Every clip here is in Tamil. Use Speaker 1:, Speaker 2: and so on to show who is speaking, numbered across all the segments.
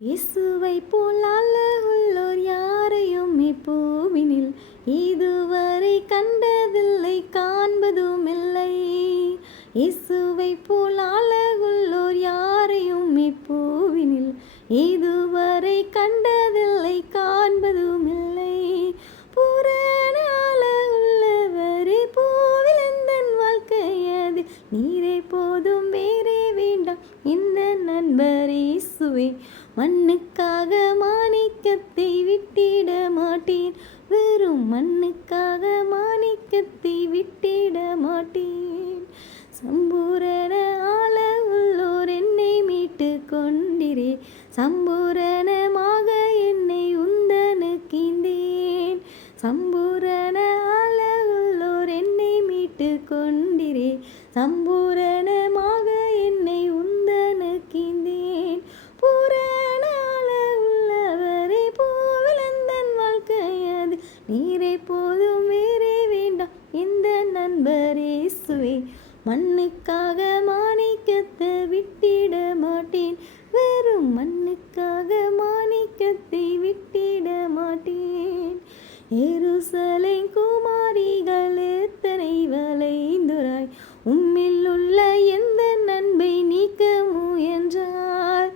Speaker 1: இயேசுவை போல் அழகுள்ளோர் யாரையும் இப்பூவினில் இதுவரை கண்டதில்லை காண்பதும் இல்லை இயேசுவை போல் அழகுள்ளோர் யாரையும் இப்பூவினில் இதுவரை கண்டதில்லை காண்பதும் இல்லை புறண அழகுள்ளவரே பூவில் வாழ்க்கையது. நீரை போதும் வேறே வேண்டாம். இந்த நண்பர் இயேசுவே மண்ணுக்காக மாணிக்கத்தை விட்டிட மாட்டேன் வெறும் மண்ணுக்காக மாணிக்கத்தை விட்டிட மாட்டேன் சம்பூரண ஆள உள்ளோர் என்னை மீட்டு கொண்டிரே. சம்பூரணமாக என்னை உந்தனுக்கின்றேன் சம்பூரண ஆள உள்ளோர் என்னை மீட்டு கொண்டிரே. சம்பூரண வேண்டாம் இந்த நண்பரேசுவே மண்ணுக்காக மாணிக்கத்தை விட்டிட மாட்டேன். வெறும் மண்ணுக்காக மாணிக்கத்தை விட்டிட மாட்டேன். எருசலை குமாரிகள் எத்தனை வளைந்துராய். உம்மில் உள்ள எந்த நண்பை நீக்க முயன்றார்?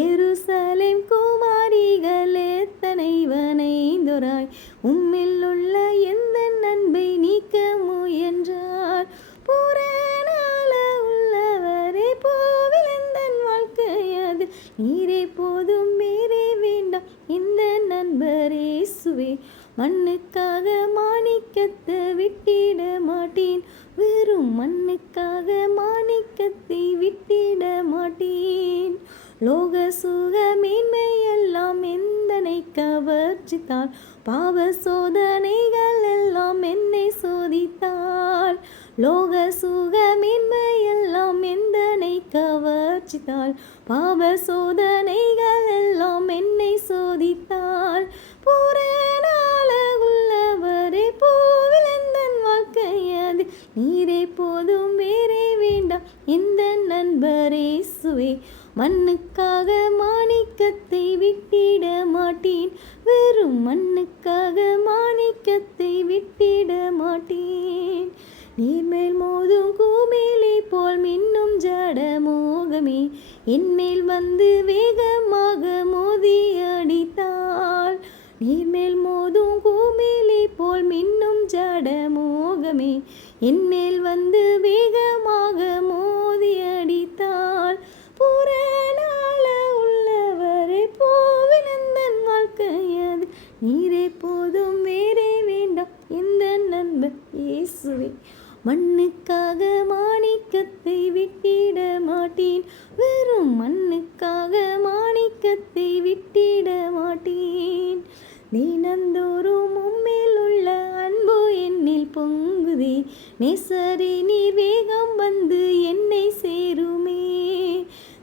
Speaker 1: எருசலேம் குமாரிகள் எத்தனை வனைந்துராய் உம்மில் உள்ள எந்த நண்பை நீக்க போதும் வேறே வேண்டாம். இந்த நண்பரே சுவே மண்ணுக்காக மாணிக்கத்தை விட்டிட மாட்டேன். வெறும் மண்ணுக்காக மாணிக்கத்தை விட்டிட மாட்டேன். லோக சுக மேன்மையெல்லாம் எந்தனை கவர்ச்சித்தாள்? பாவ சோதனைகள் எல்லாம் என்னை சோதித்தாள். லோக சுக மேன்மையெல்லாம் எந்தனை கவர்ச்சித்தாள்? பாவ சோதனை போதும் வேறே வேண்டாம். இந்த நண்பரேசுவே மண்ணுக்காக மாணிக்கத்தை விட்டிட மாட்டேன். வெறும் மண்ணுக்காக மாணிக்கத்தை விட்டிட மாட்டேன். நீர்மேல் மோதும் கூமேலே போல் மின்னும் ஜட மோகமே. என்மேல் வந்து வேகமாக மோதி அடித்தாள். நீர்மேல் மோதும் கூமேலே போல் மின்னும் மோகமே. என்மேல் வந்து வேகமாக மோதி அடித்தாள். புறநாள உள்ளவரை போவினந்தன் வாழ்க்கையது. நீரே போதும் வேறே வேண்டாம் இந்த நண்பர் இயேசுவே. மண்ணுக்காக மாணிக்கத்தை விட்டிட மாட்டேன். வெறும் மண்ணுக்காக பொங்குதே நேசரே நீர் வேகம் வந்து என்னை சேருமே.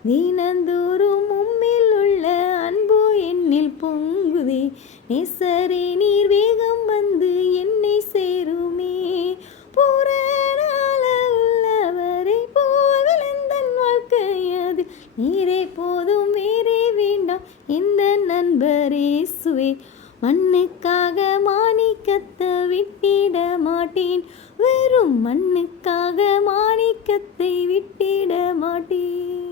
Speaker 1: தினந்தோறும் உம்மில் உள்ள அன்பு என்னில் பொங்குதே நேசரே நீர் வேகம் வந்து என்னை சேருமே. புறநாள உள்ளவரை போவில் வாழ்க்கையாது நீரே போதும் வேறே வேண்டாம் இந்த நண்பரே சுவே மண்ணுக்காக மாட்டேன். வெறும் மண்ணுக்காக மாணிக்கத்தை விட்டிட மாட்டேன்.